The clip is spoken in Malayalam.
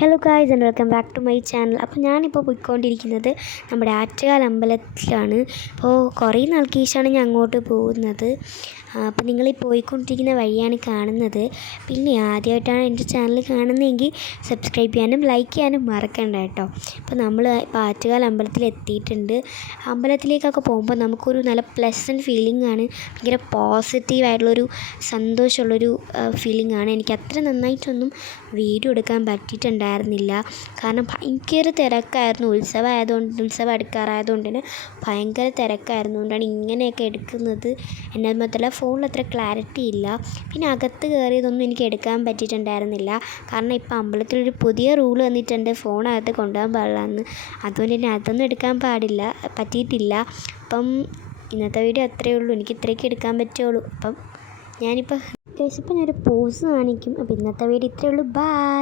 Hello guys and welcome back to my channel. അപ്പോൾ ഞാനിപ്പോൾ പോയിക്കൊണ്ടിരിക്കുന്നത് നമ്മുടെ ആറ്റുകാൽ അമ്പലത്തിലാണ്. അപ്പോൾ കുറേ നാൾക്ക് ശേഷമാണ് ഞാൻ അങ്ങോട്ട് പോകുന്നത്. അപ്പോൾ നിങ്ങൾ ഈ പോയിക്കൊണ്ടിരിക്കുന്ന വഴിയാണ് കാണുന്നത്. പിന്നെ ആദ്യമായിട്ടാണ് എൻ്റെ ചാനൽ കാണുന്നതെങ്കിൽ സബ്സ്ക്രൈബ് ചെയ്യാനും ലൈക്ക് ചെയ്യാനും മറക്കണ്ട കേട്ടോ. അപ്പോൾ നമ്മൾ ഇപ്പോൾ ആറ്റുകാൽ അമ്പലത്തിൽ എത്തിയിട്ടുണ്ട്. അമ്പലത്തിലേക്കൊക്കെ പോകുമ്പോൾ നമുക്കൊരു നല്ല പ്ലസൻറ്റ് ഫീലിംഗ് ആണ്. ഭയങ്കര പോസിറ്റീവായിട്ടുള്ളൊരു സന്തോഷമുള്ളൊരു ഫീലിംഗ് ആണ്. എനിക്ക് അത്ര നന്നായിട്ടൊന്നും വീഡിയോ എടുക്കാൻ പറ്റിയിട്ടുണ്ടായിരുന്നില്ല. കാരണം ഭയങ്കര തിരക്കായിരുന്നു. ഉത്സവം അടുക്കാറായതുകൊണ്ട് തന്നെ ഭയങ്കര തിരക്കായിരുന്നു. അതുകൊണ്ടാണ് ഇങ്ങനെയൊക്കെ എടുക്കുന്നത്. എന്നാൽ മാത്രമല്ല ഫോണിൽ അത്ര ക്ലാരിറ്റി ഇല്ല. പിന്നെ അകത്ത് കയറിയതൊന്നും എനിക്ക് എടുക്കാൻ പറ്റിയിട്ടുണ്ടായിരുന്നില്ല. കാരണം ഇപ്പോൾ അമ്പലത്തിലൊരു പുതിയ റൂൾ വന്നിട്ടുണ്ട്, ഫോണകത്ത് കൊണ്ടുപോകാൻ പാടില്ലെന്ന്. അതുകൊണ്ട് തന്നെ അതൊന്നും എടുക്കാൻ പറ്റിയിട്ടില്ല. അപ്പം ഇന്നത്തെ വീഡിയോ അത്രയേ ഉള്ളൂ. എനിക്ക് ഇത്രയൊക്കെ എടുക്കാൻ പറ്റുള്ളൂ. അപ്പം ഞാനിപ്പോൾ ഞാനൊരു പോസ് കാണിക്കും. അപ്പോൾ ഇന്നത്തെ വീഡിയോ ഇത്രയേ ഉള്ളൂ. ബൈ.